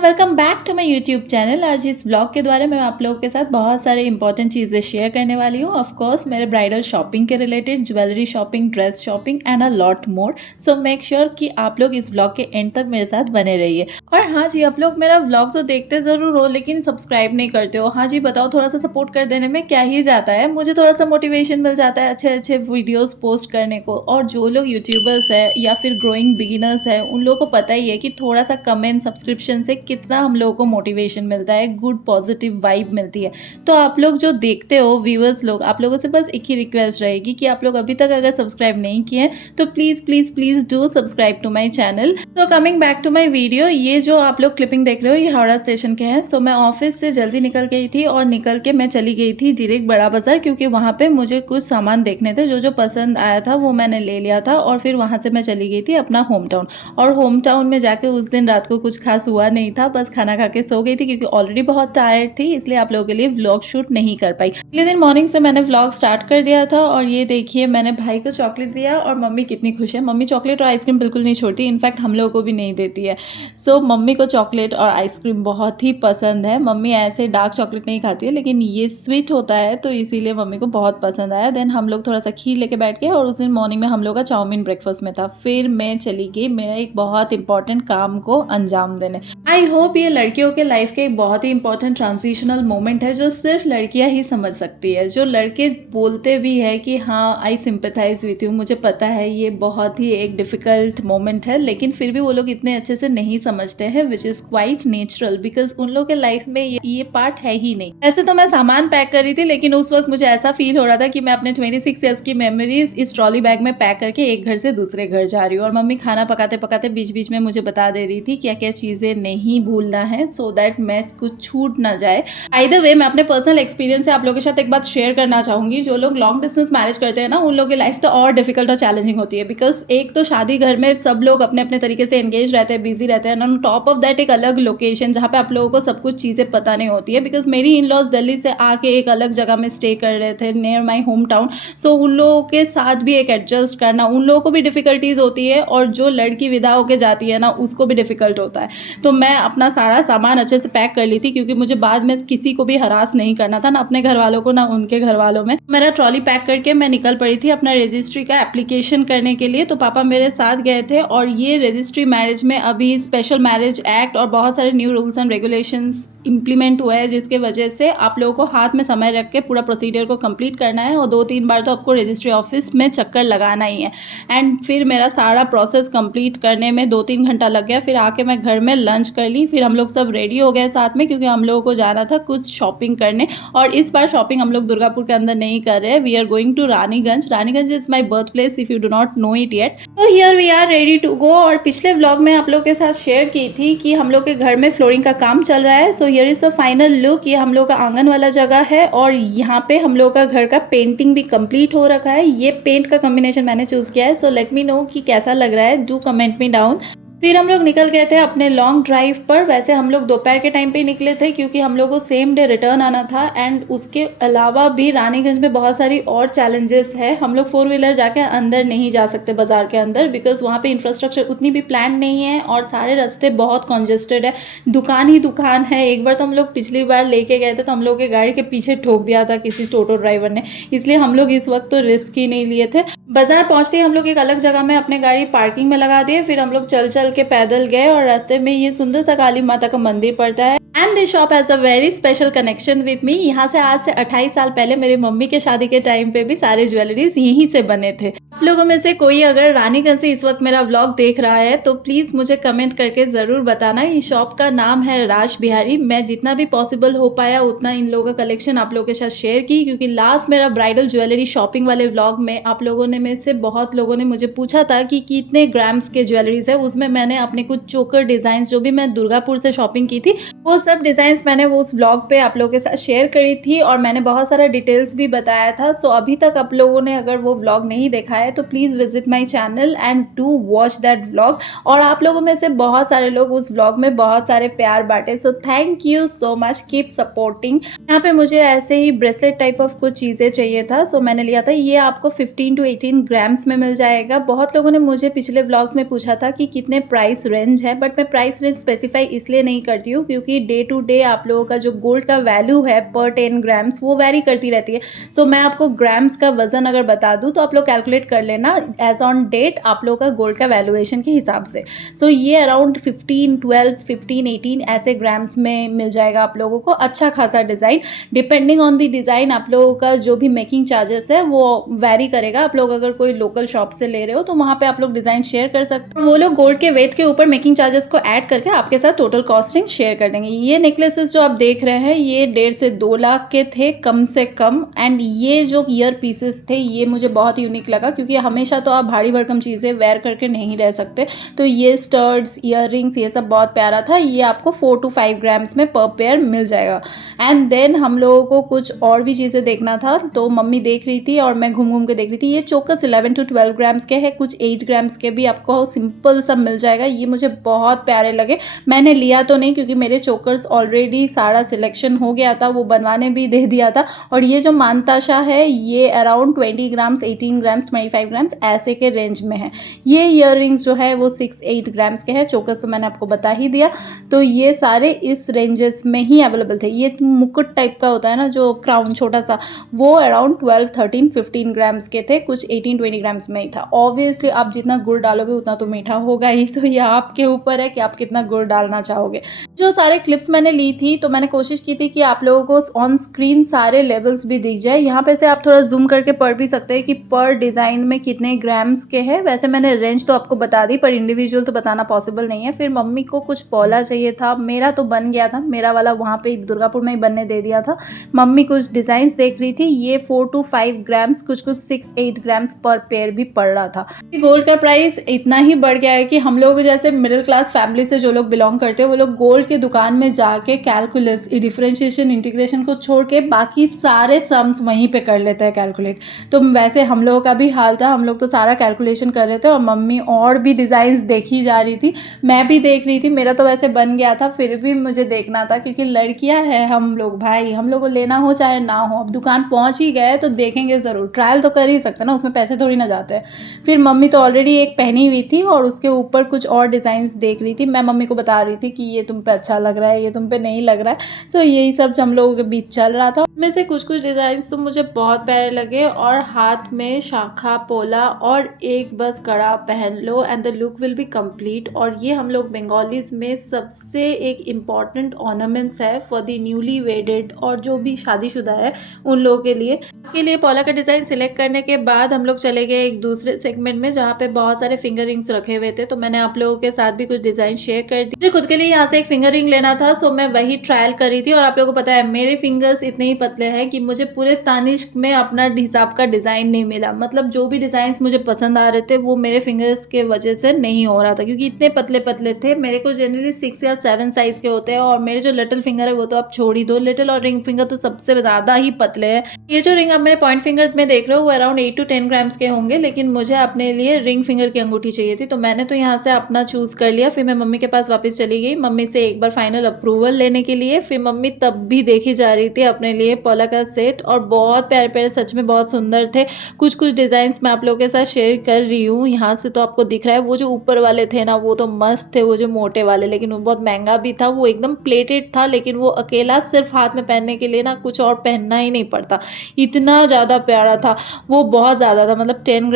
Everyone, welcome back to my YouTube channel. आज इस blog के द्वारा मैं आप लोगों के साथ बहुत सारे इंपॉर्टेंट चीज़ें शेयर करने वाली हूँ। ऑफ कोर्स मेरे ब्राइडल शॉपिंग के related, jewellery shopping, dress shopping and a lot more. So make sure कि आप लोग इस ब्लॉग के एंड तक मेरे साथ बने रहिए। और हाँ जी, आप लोग मेरा ब्लॉग तो देखते ज़रूर हो लेकिन सब्सक्राइब नहीं करते हो। हाँ जी, बताओ, थोड़ा सा सपोर्ट कर देने में क्या ही जाता है। मुझे थोड़ा सा मोटिवेशन मिल जाता है अच्छे अच्छे वीडियोज़ पोस्ट करने को। और जो लोग यूट्यूबर्स है या फिर ग्रोइंग बिगिनर्स है, उन लोगों को पता ही है कि थोड़ा सा कमेंट, सब्सक्रिप्शन से कितना हम लोगों को मोटिवेशन मिलता है, गुड पॉजिटिव वाइब मिलती है। तो आप लोग जो देखते हो, व्यूअर्स लोग, आप लोगों से बस एक ही रिक्वेस्ट रहेगी कि आप लोग अभी तक अगर सब्सक्राइब नहीं किए तो please please please do subscribe to my channel. तो coming back to my video, ये जो आप लोग क्लिपिंग देख रहे हो ये हावड़ा स्टेशन के हैं। सो मैं ऑफिस से जल्दी निकल गई थी और निकल के मैं चली गई थी डायरेक्ट बड़ा बाजार, क्योंकि वहाँ पे मुझे कुछ सामान देखने थे। जो जो पसंद आया था वो मैंने ले लिया था और फिर वहाँ से मैं चली गई थी अपना होम टाउन। और होम टाउन में जाके उस दिन रात को कुछ खास हुआ नहीं था, बस खाना खा के सो गई थी क्योंकि ऑलरेडी बहुत टायर्ड थी, इसलिए आप लोगों के लिए व्लॉग शूट नहीं कर पाई। अगले दिन मॉर्निंग से मैंने व्लॉग स्टार्ट कर दिया था और ये देखिए मैंने भाई को चॉकलेट दिया और मम्मी कितनी खुश है। मम्मी चॉकलेट और आइसक्रीम बिल्कुल नहीं छोड़ती, इनफैक्ट हम लोगों को भी नहीं देती है। सो मम्मी को चॉकलेट और आइसक्रीम बहुत ही पसंद है। मम्मी ऐसे डार्क चॉकलेट नहीं खाती है लेकिन ये स्वीट होता है तो इसीलिए मम्मी को बहुत पसंद आया। देन हम लोग थोड़ा सा खीर लेके बैठ गए और उस दिन मॉर्निंग में हम लोग का चाउमीन ब्रेकफास्ट में था। फिर मैं चली गई मेरा एक बहुत इंपॉर्टेंट काम को अंजाम देने। आई होप ये लड़कियों के लाइफ के एक बहुत ही इंपॉर्टेंट ट्रांजिशनल मोमेंट है जो सिर्फ लड़कियां ही समझ सकती है। जो लड़के बोलते भी है कि हाँ आई सिंपैथाइज विथ यू, मुझे पता है ये बहुत ही एक डिफिकल्ट मोमेंट है, लेकिन फिर भी वो लोग इतने अच्छे से नहीं समझते हैं, which is quite natural because उन लोग के लाइफ में ये पार्ट है ही नहीं। ऐसे तो मैं सामान पैक कर रही थी लेकिन उस वक्त मुझे ऐसा फील हो रहा था कि मैं अपने 26 ईयर्स की मेमोरीज इस ट्रॉली बैग में पैक करके एक घर से दूसरे घर जा रही हूँ। और मम्मी खाना पकाते पकाते बीच बीच में मुझे बता दे रही थी क्या क्या चीजें नहीं भूलना है सो दैट मैं कुछ छूट ना जाए। बाय द वे, मैं अपने पर्सनल एक्सपीरियंस से आप लोगों के साथ एक बात शेयर करना चाहूंगी। जो लोग लॉन्ग डिस्टेंस मैरिज करते हैं ना, उन लोगों की लाइफ तो और डिफिकल्ट और चैलेंजिंग होती है। बिकॉज एक तो शादी घर में सब लोग अपने अपने तरीके से एंगेज रहते हैं, बिजी रहते हैं, ऑन टॉप ऑफ दैट एक अलग लोकेशन जहाँ पे आप लोगों को सब कुछ चीज़ें पता नहीं होती है। बिकॉज मेरी इन लॉज दिल्ली से आके एक अलग जगह में स्टे कर रहे थे नियर माई होम टाउन। सो उन लोगों के साथ भी एक एडजस्ट करना, उन लोगों को भी डिफिकल्टीज होती है और जो लड़की विदा होके जाती है ना उसको भी डिफिकल्ट होता है। तो मैं अपना सारा सामान अच्छे से पैक कर ली थी क्योंकि मुझे बाद में किसी को भी हरास नहीं करना था, ना अपने घर वालों को ना उनके घर वालों में। मेरा ट्रॉली पैक करके मैं निकल पड़ी थी अपना रजिस्ट्री का एप्लीकेशन करने के लिए। तो पापा मेरे साथ गए थे और ये रजिस्ट्री मैरिज में अभी स्पेशल मैरिज एक्ट और बहुत सारे new rules and regulations implement हुआ है, जिसके वजह से आप लोगों को हाथ में समय रख के पूरा प्रोसीजर को कंप्लीट करना है और 2-3 बार तो आपको रजिस्ट्री ऑफिस में चक्कर लगाना ही है। एंड फिर मेरा सारा प्रोसेस कंप्लीट करने में 2-3 घंटा लग गया। फिर आके मैं घर में लंच कर ली, फिर हम लोग सब रेडी हो गए साथ में क्योंकि हम लोगों को जाना था कुछ शॉपिंग करने। और इस बार शॉपिंग हम लोग दुर्गापुर के अंदर नहीं कर रहे हैं, we are going to Raniganj. Raniganj is my birth place if you do not know it yet. तो here we are ready to go. और पिछले व्लॉग में आप लोग के साथ शेयर की थी कि हम लोग के घर में फ्लोरिंग का काम चल रहा है। So here is the final look. ये हम लोग का आंगन वाला जगह है और यहाँ पे हम लोग का घर का पेंटिंग भी कंप्लीट हो रखा है। ये पेंट का कॉम्बिनेशन मैंने चूज किया है। सो लेट मी नो कि कैसा लग रहा है, डू कमेंट मी डाउन। फिर हम लोग निकल गए थे अपने लॉन्ग ड्राइव पर। वैसे हम लोग दोपहर के टाइम पे निकले थे क्योंकि हम लोग को सेम डे रिटर्न आना था। एंड उसके अलावा भी रानीगंज में बहुत सारी और चैलेंजेस है। हम लोग 4 व्हीलर जाके अंदर नहीं जा सकते बाजार के अंदर बिकॉज वहाँ पे इंफ्रास्ट्रक्चर उतनी भी प्लान नहीं है और सारे रास्ते बहुत कॉन्जेस्टेड है, दुकान ही दुकान है। एक बार तो हम लोग पिछली बार लेके गए थे तो हम लोग के गाड़ी के पीछे ठोक दिया था किसी टोटो ड्राइवर ने, इसलिए हम लोग इस वक्त तो रिस्क ही नहीं लिए थे। बाजार पहुंचते ही हम लोग एक अलग जगह में अपने गाड़ी पार्किंग में लगा दिए। फिर हम लोग चल चल के पैदल गए और रास्ते में ये सुंदर सा काली माता का मंदिर पड़ता है। And this shop has a very special connection with me. यहाँ से आज से 28 साल पहले मेरी मम्मी के शादी के टाइम पे भी सारे ज्वेलरीज यहीं से बने थे। आप लोगों में से कोई अगर रानीगंज से इस वक्त मेरा व्लॉग देख रहा है तो प्लीज मुझे कमेंट करके जरूर बताना। इस शॉप का नाम है राज बिहारी। मैं जितना भी पॉसिबल हो पाया उतना इन लोगों का कलेक्शन आप लोगों के साथ शेयर की, क्योंकि लास्ट मेरा ब्राइडल ज्वेलरी शॉपिंग वाले व्लॉग में आप लोगों ने में से बहुत लोगों ने मुझे पूछा था कि कितने ग्राम्स के ज्वेलरीज है। उसमें मैंने अपने कुछ चोकर डिजाइन जो भी मैं दुर्गापुर से शॉपिंग की थी वो सब डिजाइंस मैंने वो उस ब्लॉग पे आप लोगों के साथ शेयर करी थी और मैंने बहुत सारा डिटेल्स भी बताया था। सो अभी तक आप लोगों ने अगर वो ब्लॉग नहीं देखा है है तो please visit my channel and do watch that vlog. और आप लोगों में से बहुत सारे लोग उस व्लॉग में बहुत सारे प्यार बांटे, so thank you so much, keep supporting. यहाँ पे मुझे ऐसे ही ब्रेसलेट टाइप ऑफ कुछ चीज़ें चाहिए था, सो मैंने लिया था। ये आपको 15 to 18 ग्राम्स में मिल जाएगा। बहुत लोगों ने मुझे पिछले व्लॉग्स में पूछा था कि कितने प्राइस रेंज है, बट मैं प्राइस रेंज स्पेसिफाई इसलिए नहीं करती हूँ क्योंकि डे टू डे आप लोगों का जो गोल्ड का वैल्यू है पर 10 ग्राम्स वो वेरी करती रहती है। सो मैं आपको ग्राम्स का वजन अगर बता दूँ तो आप लोग कैलकुलेट कर लेना एज ऑन डेट आप लोगों का गोल्ड का वैल्यूएशन के हिसाब से। सो ये अराउंड 15, 12, 15, 18 ऐसे ग्राम्स में मिल जाएगा आप लोगों को। अच्छा खासा design, depending on the design आप लोगों का जो भी मेकिंग चार्जेस है वो वेरी करेगा। आप लोग अगर कोई लोकल शॉप से ले रहे हो तो वहाँ पे आप लोग डिज़ाइन शेयर कर सकते हो, वो लोग गोल्ड के वेट के ऊपर मेकिंग चार्जेस को ऐड करके आपके साथ टोटल कॉस्टिंग शेयर कर देंगे। ये नेकलेसेस जो आप देख रहे हैं ये 1.5 से 2 लाख के थे कम से कम। एंड ये जो ईयर पीसेस थे ये मुझे बहुत यूनिक लगा क्योंकि हमेशा तो आप भारी भरकम चीज़ें वेयर करके नहीं रह सकते, तो ये स्टड्स, ईयर रिंग्स, ये सब बहुत प्यारा था। ये आपको 4 to 5 ग्राम्स में पर पेयर मिल जाएगा। एंड देन हम लोगों को कुछ और भी चीज़ें देखना था तो मम्मी देख रही थी और मैं घूम घूम के देख रही थी। ये चोकस 11 to 12 ग्राम्स के हैं, कुछ 8 ग्राम्स के भी आपको सिंपल सब मिल जाएगा। ये मुझे बहुत प्यारे लगे। मैंने लिया तो नहीं क्योंकि मेरे चोकर्स ऑलरेडी सारा सिलेक्शन हो गया था, वो बनवाने भी दे दिया था। और ये जो मानताशा है ये अराउंड 20 ग्राम्स, 18 ग्राम्स, 25 ग्राम्स ऐसे के रेंज में है। ये ईयर रिंग्स जो है वो 6-8 ग्राम्स के हैं। चोकस तो मैंने आपको बता ही दिया। तो ये सारे इस रेंजेस में ही अवेलेबल थे। ये मुकुट टाइप का होता है ना जो क्राउन छोटा सा, वो अराउंड 12, 13, 15 ग्राम्स के थे, कुछ 18-20 ग्राम्स में ही था। ऑब्वियसली आप जितना गुड़ डालोगे उतना तो मीठा होगा ही, सो ये आपके ऊपर है कि आप कितना गुड़ डालना चाहोगे। जो सारे क्लिप्स मैंने ली थी तो मैंने कोशिश की थी कि आप लोगों को ऑन स्क्रीन सारे लेवल्स भी दिख जाए। यहाँ पे से आप थोड़ा जूम करके पढ़ भी सकते हैं कि पर डिज़ाइन में कितने ग्राम्स के हैं। वैसे मैंने रेंज तो आपको बता दी पर इंडिविजुअल तो बताना पॉसिबल नहीं है। फिर मम्मी को कुछ पौला चाहिए था, मेरा तो बन गया था, मेरा वाला वहाँ पे दुर्गापुर में ही बनने दे दिया था। मम्मी कुछ डिज़ाइंस देख रही थी। ये 4 to 5 ग्राम्स, कुछ 6-8 ग्राम्स पर पेयर भी पड़ रहा था। गोल्ड का प्राइस इतना ही बढ़ गया है कि हम लोग जैसे मिडिल क्लास फैमिली से जो लोग बिलोंग करते हैं वो लोग गोल्ड के दुकान में जाके कैलकुलस, डिफरेंशिएशन, इंटीग्रेशन को छोड़ के बाकी सारे सम्स वहीं पे कर लेते हैं कैलकुलेट। तो वैसे हम लोगों का भी हाल था, हम लोग तो सारा कैलकुलेशन कर रहे थे और मम्मी और भी डिज़ाइंस देखी जा रही थी, मैं भी देख रही थी। मेरा तो वैसे बन गया था, फिर भी मुझे देखना था क्योंकि लड़कियां हैं हम लोग, भाई हम लोग को लेना हो चाहे ना हो, अब दुकान पहुंच ही गए तो देखेंगे ज़रूर, ट्रायल तो कर ही सकते ना, उसमें पैसे थोड़ी ना जाते हैं। फिर मम्मी तो ऑलरेडी एक पहनी हुई थी और उसके ऊपर कुछ और डिज़ाइंस देख रही थी। मैं मम्मी को बता रही थी कि ये तुम पे अच्छा लग रहा है, ये तुम पे नहीं लग रहा है। सो यही सब हम लोगों के बीच चल रहा था। उसमें से कुछ डिज़ाइंस तो मुझे बहुत प्यारे लगे और हाथ में शाखा, पोला और एक बस कड़ा पहन लो and the look will be complete. और ये हम लोग बंगालीज में सबसे एक इम्पॉर्टेंट ऑर्नामेंट्स है फॉर द न्यूली वेडेड और जो भी शादीशुदा है उन लोगों के लिए पोला का डिज़ाइन सिलेक्ट करने के बाद हम लोग चले गए एक दूसरे सेगमेंट में जहाँ पे बहुत सारे फिंगर रिंग्स रखे हुए थे। तो मैंने आप लोगों के साथ भी कुछ डिज़ाइन शेयर कर दी। मुझे खुद के लिए यहाँ से एक फिंगर रिंग लेना था, सो मैं वही ट्रायल कर रही थी। और आप लोगों को पता है मेरे फिंगर्स इतने ही पतले हैं कि मुझे पूरे तानिश्क में अपना हिसाब का डिज़ाइन नहीं मिला। मतलब जो भी डिज़ाइन मुझे पसंद आ रहे थे वो मेरे फिंगर्स के वजह से नहीं हो रहा था क्योंकि इतने पतले पतले थे। मेरे को जनरली 6 या 7 साइज के होते हैं और मेरे जो लिटिल फिंगर है वो तो आप छोड़ ही दो, लिटिल और रिंग फिंगर तो सबसे ज़्यादा ही पतले हैं। ये जो रिंग आप मेरे पॉइंट फिंगर में देख रहे हो वो अराउंड 8 to 10 ग्राम्स के होंगे, लेकिन मुझे अपने लिए रिंग फिंगर की अंगूठी चाहिए थी तो मैंने तो यहाँ से अपना चूज़ कर लिया। फिर मैं मम्मी के पास वापस चली गई मम्मी से एक बार फाइनल अप्रूवल लेने के लिए। फिर मम्मी तब भी देखी जा रही थी अपने लिए पोला का सेट और बहुत प्यारे प्यारे, सच में बहुत सुंदर थे। कुछ डिज़ाइंस मैं आप लोगों के साथ शेयर कर रही हूँ। यहाँ से तो आपको दिख रहा है वो जो ऊपर वाले थे ना वो तो मस्त थे, वो जो मोटे वाले, लेकिन वो बहुत महंगा भी था। वो एकदम प्लेटेड था लेकिन वो अकेला सिर्फ हाथ में पहनने के लिए ना कुछ और पहनना ही नहीं पड़ता, इतना ज़्यादा प्यारा था वो, बहुत ज़्यादा था। मतलब 10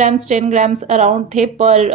ग्राम्स अराउंड थे पर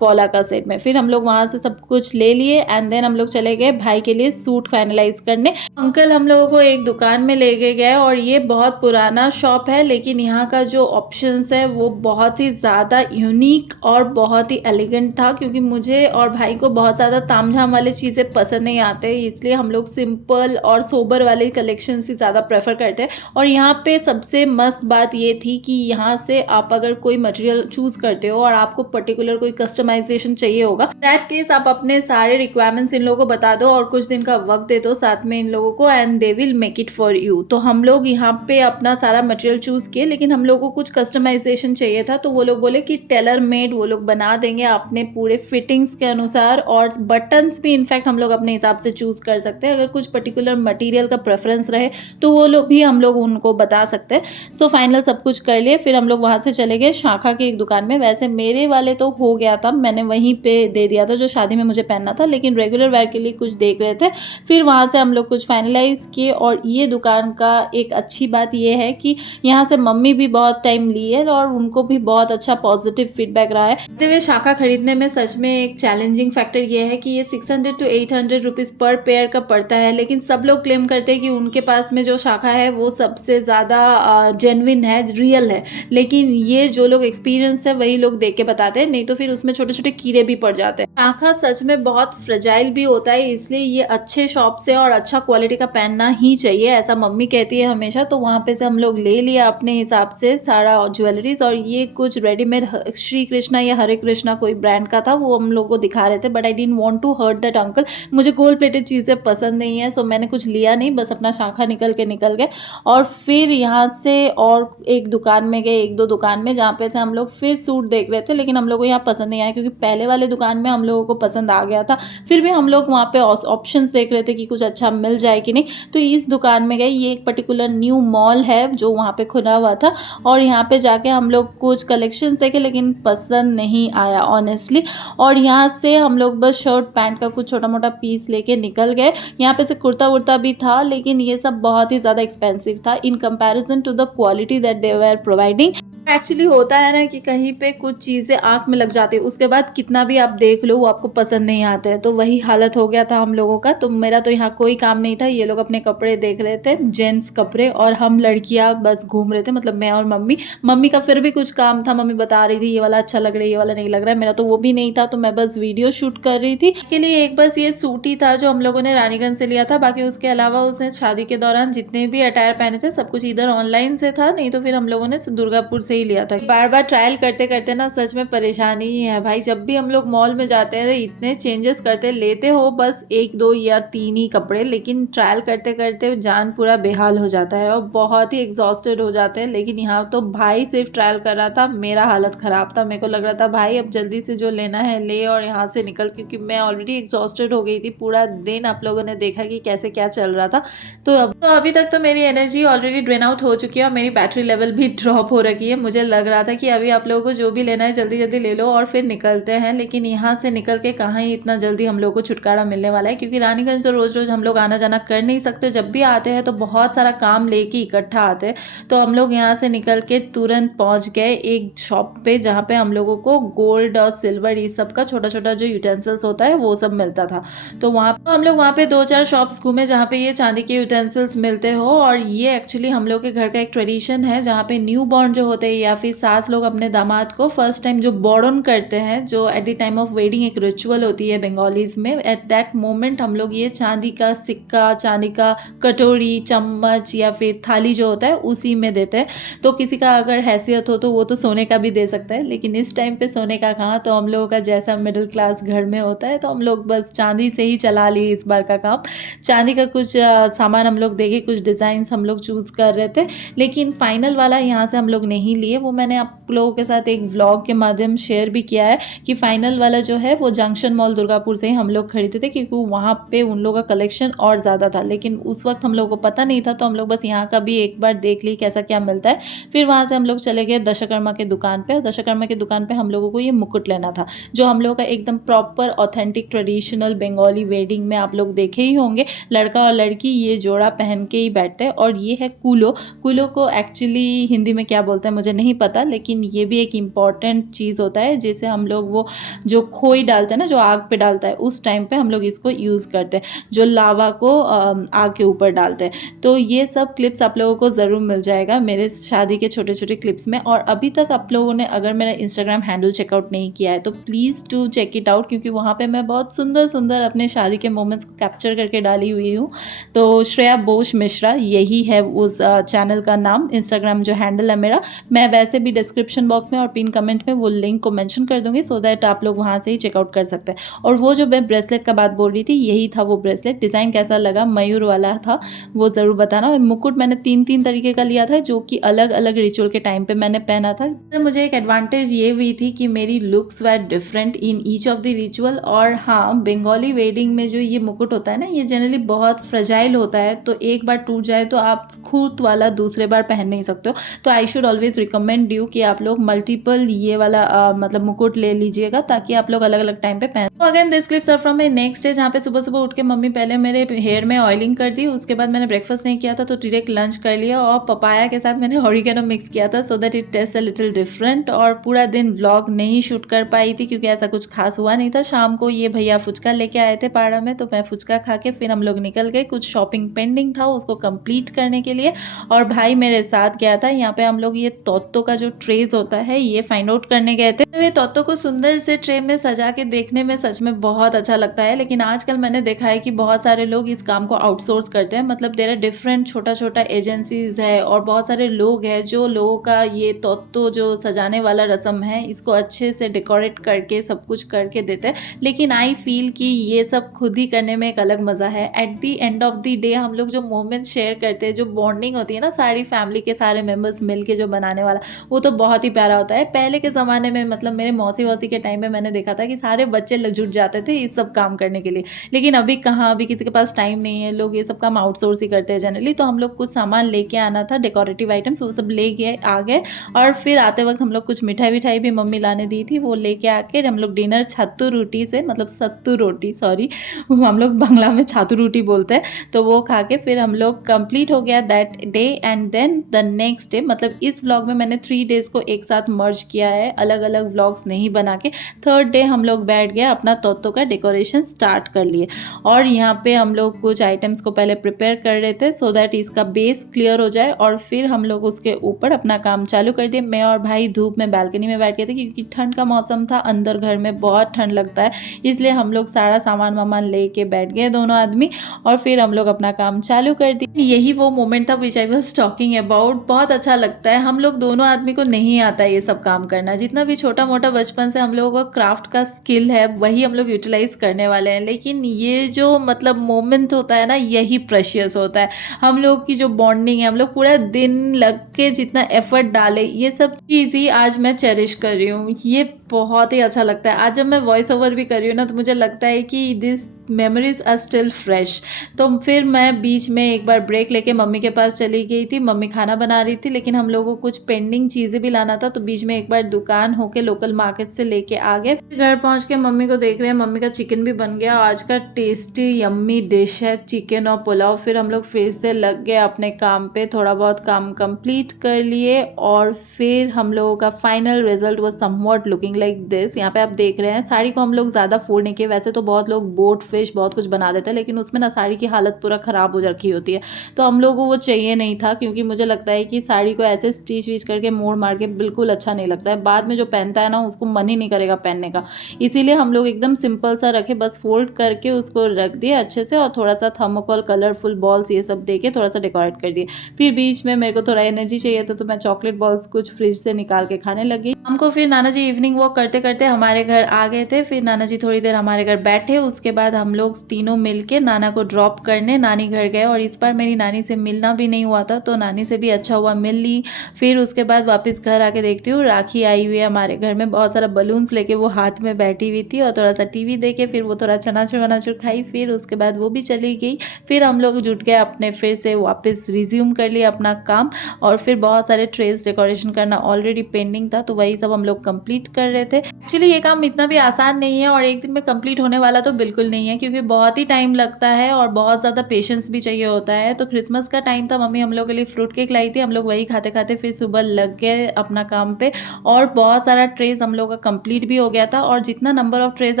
पोला का सेट में। फिर हम लोग वहाँ से सब कुछ ले लिए एंड देन हम लोग चले गए भाई के लिए सूट फाइनलाइज करने। अंकल हम लोगों को एक दुकान में ले गए और ये बहुत पुराना शॉप है लेकिन यहाँ का जो ऑप्शंस है वो बहुत ही ज़्यादा यूनिक और बहुत ही एलिगेंट था क्योंकि मुझे और भाई को बहुत ज़्यादा तामझाम वाली चीज़ें पसंद नहीं आते, इसलिए हम लोग सिंपल और सोबर वाले कलेक्शन से ज़्यादा प्रेफर करते हैं। और यहाँ पे सबसे मस्त बात ये थी कि यहाँ से आप अगर कोई मटेरियल चूज़ करते हो और आपको पर्टिकुलर कोई कस्टमाइजेशन चाहिए होगा, दैट केस आप अपने सारे रिक्वायरमेंट्स इन लोगों को बता दो और कुछ दिन का वक्त दे दो साथ में इन लोगों को and they will make it for you. तो हम लोग यहाँ पे अपना सारा मटेरियल चूज़ किए, लेकिन हम लोग को कुछ कस्टमाइजेशन चाहिए था, तो वो लोग बोले कि टेलर मेड वो लोग बना देंगे अपने पूरे फिटिंग्स के अनुसार, और बटन्स भी इनफैक्ट हम लोग अपने हिसाब से चूज़ कर सकते हैं। अगर कुछ पर्टिकुलर मटेरियल का प्रेफरेंस रहे तो वो लोग भी हम लोग उनको बता सकते हैं। सो फाइनल सब कुछ कर लिए, फिर हम लोग वहाँ से चले गए शाखा की एक दुकान में। वैसे मेरे वाले तो हो गया था, मैंने वहीं पे दे दिया था जो शादी में मुझे पहनना था, लेकिन रेगुलर वेयर के लिए कुछ देख रहे थे। फिर वहाँ से हम लोग कुछ फाइनलाइज किए, और ये दुकान का एक अच्छी बात ये है कि यहाँ से मम्मी भी बहुत टाइम ली है और उनको भी बहुत अच्छा पॉजिटिव फीडबैक रहा है। कहते हुए शाखा खरीदने में सच में एक चैलेंजिंग फैक्टर ये है कि ये 600 to 800 रुपीज़ पर पेयर का पड़ता है, लेकिन सब लोग क्लेम करते हैं कि उनके पास में जो शाखा है वो सबसे ज़्यादा जेन्युइन है, रियल है। लेकिन ये जो लोग एक्सपीरियंस है वही लोग देख के बताते हैं, नहीं तो फिर उसमें छोटे छोटे कीड़े भी पड़ जाते हैं। शाखा सच में बहुत फ्रेजाइल भी होता है, इसलिए ये अच्छे शॉप से और अच्छा क्वालिटी का पहनना ही चाहिए, ऐसा मम्मी कहती है हमेशा। तो वहाँ पे से हम लोग ले लिया अपने हिसाब से सारा ज्वेलरीज, और ये कुछ रेडीमेड श्री कृष्णा या हरे कृष्णा कोई ब्रांड का था, वो हम लोग को दिखा रहे थे, but I didn't want to hurt that uncle. मुझे गोल्ड प्लेटेड चीज़ें पसंद नहीं है, सो मैंने कुछ लिया नहीं, बस अपना शाखा निकल गए। और फिर यहाँ से और एक दुकान में गए, एक दो दुकान में, जहाँ पे से हम लोग फिर सूट देख रहे थे, लेकिन हम लोग को यहाँ पसंद नहीं आया, क्योंकि पहले वाले दुकान में हम लोगों को पसंद आ गया था। फिर भी हम लोग वहाँ पे ऑप्शंस देख रहे थे कि कुछ अच्छा मिल जाए कि नहीं। तो इस दुकान में गए, ये एक पर्टिकुलर न्यू मॉल है जो वहाँ पे खुला हुआ था, और यहाँ पे जाके हम लोग कुछ कलेक्शन देखे, लेकिन पसंद नहीं आया ऑनेस्टली। और यहाँ से हम लोग बस शर्ट पैंट का कुछ छोटा मोटा पीस लेके निकल गए। यहाँ पे से कुर्ता वुर्ता भी था, लेकिन ये सब बहुत ही ज़्यादा एक्सपेंसिव था in comparison to the quality that they were providing. Actually होता है ना कि कहीं पे कुछ चीज़ें आंख में लग जाती है, उसके बाद कितना भी आप देख लो वो आपको पसंद नहीं आते हैं, तो वही हालत हो गया था हम लोगों का। तो मेरा तो यहाँ कोई काम नहीं था, ये लोग अपने कपड़े देख रहे थे, जेंट्स कपड़े, और हम लड़कियाँ बस घूम रहे थे, मतलब मैं और मम्मी का फिर भी कुछ काम था, मम्मी बता रही थी ये वाला अच्छा लग रहा है, ये वाला नहीं लग रहा है। मेरा तो वो भी नहीं था, तो मैं बस वीडियो शूट कर रही थी। के लिए एक बस ये सूट ही था जो हम लोगों ने रानीगंज से लिया था, बाकी उसके अलावा उसने शादी के दौरान जितने भी अटायर पहने थे सब कुछ इधर ऑनलाइन से था, नहीं तो फिर हम लोगों ने दुर्गापुर से ही लिया था। बार बार ट्रायल करते करते ना सच में परेशानी ही है भाई। जब भी हम लोग मॉल में जाते हैं इतने चेंजेस करते, लेते हो बस 1 2 या 3 ही कपड़े, लेकिन ट्रायल करते करते जान पूरा बेहाल हो जाता है और बहुत ही एग्जॉस्टेड हो जाते हैं। लेकिन यहाँ तो भाई सिर्फ ट्रायल कर रहा था, मेरा हालत ख़राब था। मेरे को लग रहा था भाई अब जल्दी से जो लेना है ले और यहाँ से निकल, क्योंकि मैं ऑलरेडी एग्जॉस्टेड हो गई थी। पूरा दिन आप लोगों ने देखा कि कैसे क्या चल रहा था। तो अभी तक तो मेरी एनर्जी ऑलरेडी ड्रेन आउट हो चुकी है और मेरी बैटरी लेवल भी ड्रॉप हो रखी है। मुझे लग रहा था कि अभी आप लोगों को जो भी लेना है जल्दी जल्दी ले लो और फिर निकलते हैं, लेकिन यहाँ से निकल के कहाँ ही इतना जल्दी हम लोगों को छुटकारा मिलने वाला है, क्योंकि रानीगंज तो रोज़ रोज़ हम लोग आना जाना कर नहीं सकते। जब भी आते हैं तो बहुत सारा काम लेके इकट्ठा आते हैं। तो हम लोग यहाँ से निकल के तुरंत पहुँच गए एक शॉप पे, जहाँ पे हम लोगों को गोल्ड और सिल्वर ये सब का छोटा छोटा जो यूटेंसिल्स होता है वो सब मिलता था। तो हम लोग वहाँ पे 2-4 शॉप्स घूमे जहाँ पे ये चांदी के यूटेंसिल्स मिलते हो। और ये एक्चुअली हम लोग के घर का एक ट्रेडिशन है, जहाँ पे न्यू बॉर्न जो होते हैं या फिर सास लोग अपने दामाद को फर्स्ट टाइम जो बोर्डन करते हैं, जो at the time of wedding एक रिचुअल होती है बंगालीज में, एट दैट मोमेंट हम लोग ये चांदी का सिक्का, चांदी का कटोरी, चम्मच या फिर थाली जो होता है उसी में देते हैं। तो किसी का अगर हैसियत हो तो वो तो सोने का भी दे सकता है, लेकिन इस टाइम पे सोने का कहाँ। तो हम लोगों का जैसा मिडिल क्लास घर में होता है तो हम लोग बस चांदी से ही चला लिए इस बार का काम। चांदी का कुछ सामान हम लोग देखे, कुछ डिज़ाइंस हम लोग चूज़ कर रहे थे, लेकिन फाइनल वाला यहाँ से हम लोग नहीं लिए। वो मैंने आप लोगों के साथ एक व्लॉग के माध्यम शेयर भी किया है कि फाइनल वाला जो है वो जंक्शन मॉल दुर्गापुर से ही हम लोग खरीदे थे, क्योंकि वहाँ पे उन लोगों का कलेक्शन और ज़्यादा था। लेकिन उस वक्त हम लोगों को पता नहीं था, तो हम लोग बस यहाँ का भी एक बार देख ली कैसा क्या मिलता है। फिर वहाँ से हम लोग चले गए दशकर्मा के दुकान पे। दशकर्मा के दुकान पे हम लोगों को ये मुकुट लेना था, जो हम लोगों का एकदम proper authentic traditional Bengali wedding में आप लोग देखे ही होंगे, लड़का और लड़की ये जोड़ा पहन के ही बैठते हैं। और ये है कूलो। कूलो को एक्चुअली हिंदी में क्या बोलते हैं मुझे नहीं पता, लेकिन ये भी एक इम्पॉर्टेंट चीज़ होता है, जैसे हम लोग वो जो खोई डालते हैं ना, जो आग पे डालता है, उस टाइम पे हम लोग इसको यूज़ करते हैं, जो लावा को आग के ऊपर डालते हैं। तो ये सब क्लिप्स आप लोगों को ज़रूर मिल जाएगा मेरे शादी के छोटे छोटे क्लिप्स में। और अभी तक आप लोगों ने अगर मेरा इंस्टाग्राम हैंडल चेकआउट नहीं किया है तो please to check it out, क्योंकि वहाँ पे मैं बहुत सुंदर सुंदर अपने शादी के मोमेंट्स को कैप्चर करके डाली हुई हूँ। तो श्रेया बोश मिश्रा यही है उस चैनल का नाम, इंस्टाग्राम जो हैंडल है मेरा। मैं मैं वैसे भी डिस्क्रिप्शन बॉक्स में और पिन कमेंट में वो लिंक को मेंशन कर दूंगी, सो दैट आप लोग वहाँ से ही चेकआउट कर सकते हैं। और वो जो मैं ब्रेसलेट का बात बोल रही थी, यही था वो ब्रेसलेट। डिज़ाइन कैसा लगा, मयूर वाला था, वो ज़रूर बताना। और मुकुट मैंने 3 तरीके का लिया था, जो कि अलग अलग रिचुअल के टाइम पे मैंने पहना था। तो मुझे एक एडवांटेज ये हुई थी कि मेरी looks were different in each of the ritual. और हाँ, बंगाली वेडिंग में जो ये मुकुट होता है ना, ये जनरली बहुत फ्रेजाइल होता है, तो एक बार टूट जाए तो आप खुद वाला दूसरे बार पहन नहीं सकते हो। तो I should always recommend you कि आप लोग मल्टीपल ये वाला मतलब मुकुट ले लीजिएगा, ताकि आप लोग अलग अलग टाइम पे पहन। तो again this clips are from my next day, जहाँ पे सुबह सुबह उठ के मम्मी पहले मेरे हेयर में ऑयलिंग कर दी, उसके बाद मैंने ब्रेकफास्ट नहीं किया था तो डायरेक्ट लंच कर लिया, और पपाया के साथ मैंने ऑरिगेनो मिक्स किया था so that it taste a little different. और पूरा दिन व्लॉग नहीं शूट कर पाई थी क्योंकि ऐसा कुछ खास हुआ नहीं था। शाम को ये भैया फुचका लेके आए थे पाड़ा में, तो मैं फुचका खा के फिर हम लोग निकल गए। कुछ शॉपिंग पेंडिंग था उसको कंप्लीट करने के लिए, और भाई मेरे साथ गया था। यहाँ पे हम लोग ये तोत्तो का जो ट्रेज होता है ये फाइंड आउट करने गए थे। तो ये तोत्तो को सुंदर से ट्रे में सजा के देखने में सच में बहुत अच्छा लगता है, लेकिन आजकल मैंने देखा है कि बहुत सारे लोग इस काम को आउटसोर्स करते हैं। मतलब देयर आर डिफरेंट छोटा छोटा एजेंसीज है और बहुत सारे लोग हैं जो लोगों का ये तोत्तो जो सजाने वाला रस्म है इसको अच्छे से डेकोरेट करके सब कुछ करके देते हैं। लेकिन आई फील कि ये सब खुद ही करने में एक अलग मज़ा है। Eight the end of the day हम लोग जो मोमेंट शेयर करते हैं, जो बॉन्डिंग होती है ना सारी फैमिली के सारे मेम्बर्स मिल के जो बनाने वाला, वो तो बहुत ही प्यारा होता है। पहले के ज़माने में मतलब मेरे मौसी वौसी के टाइम में मैंने देखा था कि सारे बच्चे लोग जुट जाते थे इस सब काम करने के लिए, लेकिन अभी कहाँ, अभी किसी के पास टाइम नहीं है, लोग ये सब काम आउटसोर्स ही करते हैं जनरली। तो हम लोग कुछ सामान लेके आना था, डेकोरेटिव आइटम्स, वो सब ले गए आ गए, और फिर आते वक्त हम लोग कुछ मिठाई विठाई भी मम्मी लाने दी थी, वो लेके आके हम लोग डिनर छत्तू रोटी से, मतलब सत्तू रोटी सॉरी, हम लोग बांग्ला में छातू रोटी बोलते हैं, तो वो खा के फिर हम लोग कंप्लीट हो गया that day. And then the next day, मतलब इस व्लॉग में मैंने 3 डेज को एक साथ मर्ज किया है, अलग अलग व्लॉग्स नहीं बना के। थर्ड डे हम लोग बैठ गए अपना तोत्तो का डेकोरेशन स्टार्ट कर लिए, और यहाँ पे हम लोग कुछ आइटम्स को पहले प्रिपेयर कर रहे थे सो दैट इसका बेस क्लियर हो जाए, और फिर हम लोग उसके ऊपर अपना काम चालू कर दिए। मैं और भाई धूप में बालकनी में बैठ गए थे क्योंकि ठंड का मौसम था, अंदर घर में बहुत ठंड लगता है, इसलिए हम लोग सारा सामान वामान लेके बैठ गए दोनों आदमी, और फिर हम लोग अपना काम चालू कर दिए। यही वो मोमेंट था विच आई वाज टॉकिंग अबाउट। बहुत अच्छा लगता है, हम लोग दोनों आदमी को नहीं आता ये सब काम करना, जितना भी छोटा मोटा बचपन से हम लोगों का क्राफ्ट का स्किल है वही हम लोग यूटिलाइज करने वाले हैं, लेकिन ये जो मतलब मोमेंट होता है ना, यही प्रेशियस होता है। हम लोग की जो बॉन्डिंग है, हम लोग पूरा दिन लग के जितना एफर्ट डाले, ये सब चीज़ ही आज मैं चेरिश कर रही हूँ। ये बहुत ही अच्छा लगता है। आज जब मैं वॉइस ओवर भी कर रही हूँ ना, तो मुझे लगता है कि this memories are still fresh. तो फिर मैं बीच में एक बार ब्रेक लेके मम्मी के पास चली गई थी, मम्मी खाना बना रही थी, लेकिन हम लोगों को कुछ पेंडिंग चीज़ें भी लाना था, तो बीच में एक बार दुकान होके लोकल मार्केट से लेके आ गए। फिर घर पहुँच के मम्मी को देख रहे हैं, मम्मी का चिकन भी बन गया। आज का टेस्टी यम्मी डिश है चिकन और पुलाव। फिर हम लोग फिर से लग गए अपने काम पे, थोड़ा बहुत काम कंप्लीट कर लिए, और फिर हम लोगों का final result was somewhat looking like this. यहाँ पे आप देख रहे हैं, साड़ी को हम लोग ज़्यादा फोल्ड नहीं किए। वैसे तो बहुत लोग बोट फिश बहुत कुछ बना देते हैं, लेकिन उसमें ना साड़ी की हालत पूरा ख़राब हो रखी होती है, तो हम लोगों को वो चाहिए नहीं था, क्योंकि मुझे लगता है कि साड़ी को ऐसे स्टिच विच करके मोड़ मार के बिल्कुल अच्छा नहीं लगता है। बाद में जो पहनता है ना, उसको मन ही नहीं करेगा पहनने का, इसीलिए हम लोग एकदम सिंपल सा रखे, बस फोल्ड करके उसको रख दिए अच्छे से, और थोड़ा सा थर्मोकोल कलरफुल बॉल्स ये सब दे के थोड़ा सा डेकोरेट कर दिए। फिर बीच में मेरे को थोड़ा एनर्जी चाहिए था, तो मैं चॉकलेट बॉल्स कुछ फ्रिज से निकाल के खाने लगी। हमको फिर नाना जी इवनिंग वॉक करते करते हमारे घर आ गए थे। फिर नाना जी थोड़ी देर हमारे घर बैठे, उसके बाद हम लोग तीनों मिलके नाना को ड्रॉप करने नानी घर गए, और इस बार मेरी नानी से मिलना भी नहीं हुआ था, तो नानी से भी अच्छा हुआ मिल ली। फिर उसके बाद वापस घर आके देखती हूँ राखी आई हुई है हमारे घर में, बहुत सारा बलून्स लेके वो हाथ में बैठी हुई थी, और थोड़ा सा टीवी देखे, फिर वो थोड़ा चनाचुर वनाचुर खाई, फिर उसके बाद वो भी चली गई। फिर हम लोग जुट गए अपने, फिर से वापस रिज्यूम कर लिया अपना काम, और फिर बहुत सारे ट्रेस डेकोरेशन करना ऑलरेडी पेंडिंग था, तो वही सब हम लोग कंप्लीट कर रहे थे। एक्चुअली ये काम इतना भी आसान नहीं है, और एक दिन में कंप्लीट होने वाला तो बिल्कुल नहीं है, क्योंकि बहुत ही टाइम लगता है और बहुत ज़्यादा पेशेंस भी चाहिए होता है। तो क्रिसमस का टाइम था, मम्मी हम लोग के लिए फ्रूट केक लाई थी, हम लोग वही खाते खाते फिर सुबह लग गए अपना काम पे, और बहुत सारा ट्रेस हम लोग का कंप्लीट भी हो गया था। और जितना नंबर ऑफ ट्रेस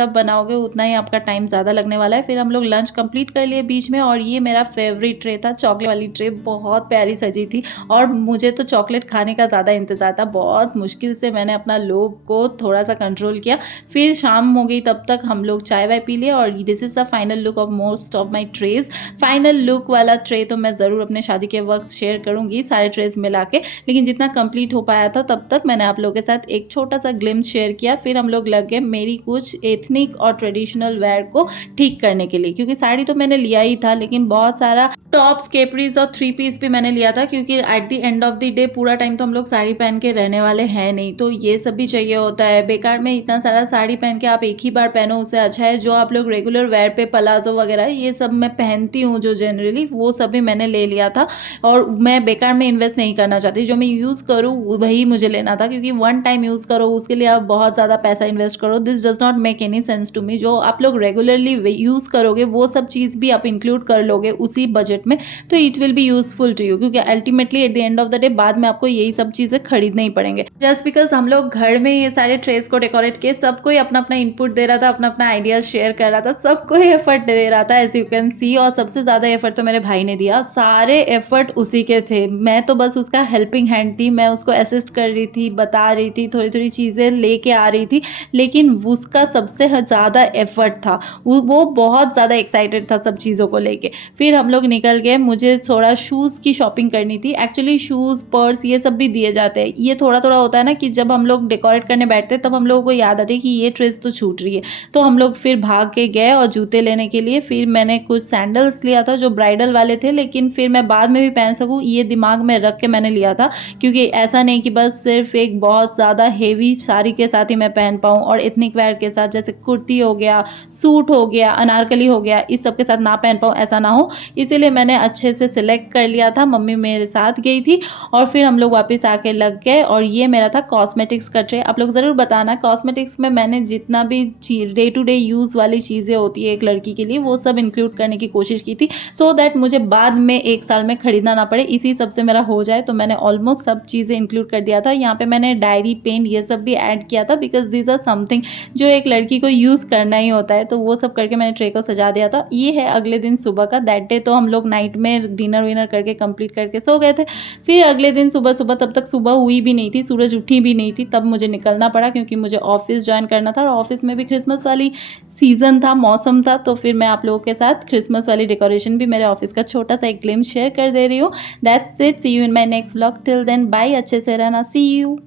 आप बनाओगे उतना ही आपका टाइम ज़्यादा लगने वाला है। फिर हम लोग लंच कंप्लीट कर लिए बीच में, और ये मेरा फेवरेट ट्रे था, चॉकलेट वाली ट्रे, बहुत प्यारी सजी थी, और मुझे तो चॉकलेट खाने का ज़्यादा इंतज़ार था। बहुत मुश्किल से मैंने अपना लोभ को थोड़ा सा कंट्रोल किया। फिर शाम हो गई, तब तक हम लोग चाय वाय पी लिए और this is the final look of most of my trays. Final look वाला ट्रे तो मैं ज़रूर अपने शादी के वक्त शेयर करूँगी सारे ट्रेज मिला के, लेकिन जितना कंप्लीट हो पाया था तब तक मैंने आप लोगों के साथ एक छोटा सा ग्लिम्स शेयर किया। फिर हम लोग लग गए मेरी कुछ एथनिक और ट्रेडिशनल वेयर को ठीक करने के लिए, क्योंकि साड़ी तो मैंने लिया ही था, लेकिन बहुत सारा टॉप्स, केपरीज और 3 पीस भी मैंने लिया था, क्योंकि eight the end of the day पूरा टाइम तो हम लोग साड़ी पहन के रहने वाले हैं नहीं, तो ये सब भी चाहिए होता है। बेकार में इतना सारा साड़ी पहन के आप एक ही बार पहनो, उससे अच्छा है जो आप लोग रेगुलर वेयर पे पलाजो वगैरह ये सब मैं पहनती हूँ जो जनरली, वो सब भी मैंने ले लिया था। और मैं बेकार में इन्वेस्ट नहीं करना चाहती, जो मैं यूज़ करूँ वही मुझे लेना था, क्योंकि वन टाइम यूज़ करो उसके लिए आप बहुत ज़्यादा पैसा इन्वेस्ट करो, this does not make any sense to me. जो आप लोग रेगुलरली यूज़ करोगे वो सब चीज़ भी आप इंक्लूड कर लोगे उसी बजट में, तो it will be useful to you, क्योंकि ultimately at the end of the day बाद में आपको यही सब चीज़ें खरीदने ही पड़ेंगे। जस्ट बिकॉज हम लोग घर में ये सारे ट्रेस को डेकोरेट किए, सब कोई अपना अपना इनपुट दे रहा था, अपना अपना आइडियाज शेयर कर रहा था, सब कोई एफर्ट दे रहा था एज यू कैन सी। और सबसे ज़्यादा एफर्ट तो मेरे भाई ने दिया, सारे एफर्ट उसी के थे, मैं तो बस उसका हेल्पिंग हैंड थी, मैं उसको असिस्ट कर रही थी, बता रही थी, थोड़ी थोड़ी चीज़ें लेके आ रही थी, लेकिन उसका सबसे ज़्यादा एफर्ट था। वो बहुत ज़्यादा एक्साइटेड था सब चीज़ों को लेके। फिर हम लोग निकल गए, मुझे थोड़ा शूज़ की शॉपिंग करनी थी। एक्चुअली शूज़, पर्स ये सब भी दिए जाते हैं। ये थोड़ा थोड़ा होता है ना कि जब हम लोग डेकोरेट करने बैठते हैं तब हम लोगों को याद आती है कि ये ड्रेस तो छूट रही है, तो हम लोग फिर भाग के गए और जूते लेने के लिए। फिर मैंने कुछ सैंडल्स लिया था जो ब्राइडल वाले थे, लेकिन फिर मैं बाद में भी पहन सकूँ ये दिमाग में रख के मैंने लिया था, क्योंकि ऐसा नहीं कि बस सिर्फ एक बहुत ज़्यादा हेवी साड़ी के साथ ही मैं पहन पाऊँ, और एथनिक वेयर के साथ जैसे कुर्ती हो गया, सूट हो गया, अनारकली हो गया, इस सब के साथ ना पहन पाऊँ, ऐसा ना हो। इसीलिए मैंने अच्छे से सिलेक्ट कर लिया था, मम्मी मेरे साथ गई थी और फिर हम लोग वापस आके लग गए। और ये मेरा था कॉस्मेटिक्स का ट्रे। आप लोग ज़रूर बताना कॉस्मेटिक्स में मैंने जितना भी डे टू डे यूज़ वाली चीज़ें होती है एक लड़की के लिए वो सब इंक्लूड करने की कोशिश की थी, सो दैट मुझे बाद में 1 साल में खरीदना ना पड़े, इसी सब से मेरा हो जाए। तो मैंने ऑलमोस्ट सब चीज़ें इंक्लूड कर दिया था। यहाँ पे मैंने डायरी, पेन ये सब भी ऐड किया था, बिकॉज दिस आर समथिंग जो एक लड़की को यूज़ करना ही होता है, तो वो सब करके मैंने ट्रे को सजा दिया था। ये है अगले दिन सुबह का। दैट डे तो हम लोग नाइट में डिनर विनर करके कंप्लीट करके सो गए थे। फिर अगले दिन सुबह सुबह, तब तक सुबह हुई भी नहीं थी, सूरज उठी भी नहीं थी, तब मुझे निकलना पड़ा क्योंकि मुझे ऑफिस ज्वाइन करना था, और ऑफिस में भी क्रिसमस वाली सीज़न था, मौसम था। तो फिर मैं आप लोगों के साथ क्रिसमस वाली डेकोरेशन भी मेरे ऑफिस का छोटा सा एक ग्लिम्स शेयर कर दे रही हूँ। That's it, see you in my next blog. Till then bye, अच्छे से रहना, सी यू।